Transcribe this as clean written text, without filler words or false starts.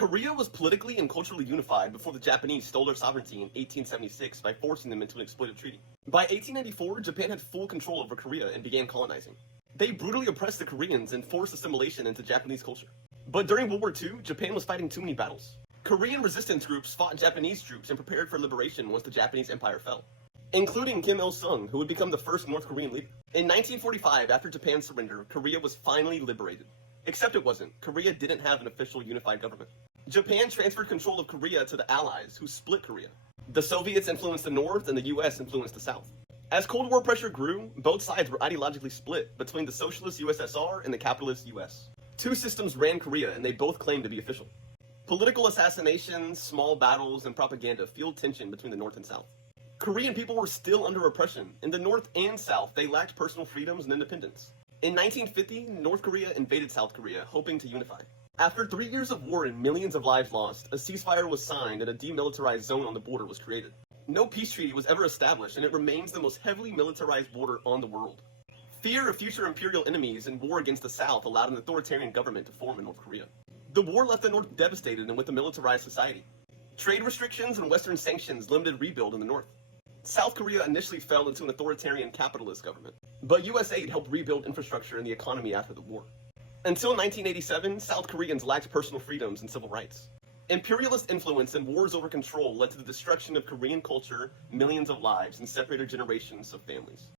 Korea was politically and culturally unified before the Japanese stole their sovereignty in 1876 by forcing them into an exploitive treaty. By 1894, Japan had full control over Korea and began colonizing. They brutally oppressed the Koreans and forced assimilation into Japanese culture. But during World War II, Japan was fighting too many battles. Korean resistance groups fought Japanese troops and prepared for liberation once the Japanese Empire fell, including Kim Il-sung, who would become the first North Korean leader. In 1945, after Japan's surrender, Korea was finally liberated. Except it wasn't. Korea didn't have an official unified government. Japan transferred control of Korea to the Allies, who split Korea. The Soviets influenced the North and the US influenced the South. As Cold War pressure grew, both sides were ideologically split between the socialist USSR and the capitalist US. Two systems ran Korea and they both claimed to be official. Political assassinations, small battles, and propaganda fueled tension between the North and South. Korean people were still under oppression. In the North and South, they lacked personal freedoms and independence. In 1950, North Korea invaded South Korea, hoping to unify. After 3 years of war and millions of lives lost, a ceasefire was signed and a demilitarized zone on the border was created. No peace treaty was ever established, and it remains the most heavily militarized border on the world. Fear of future imperial enemies and war against the South allowed an authoritarian government to form in North Korea. The war left the North devastated and with a militarized society. Trade restrictions and Western sanctions limited rebuild in the North. South Korea initially fell into an authoritarian capitalist government, but US aid helped rebuild infrastructure and the economy after the war. Until 1987, South Koreans lacked personal freedoms and civil rights. Imperialist influence and wars over control led to the destruction of Korean culture, millions of lives, and separated generations of families.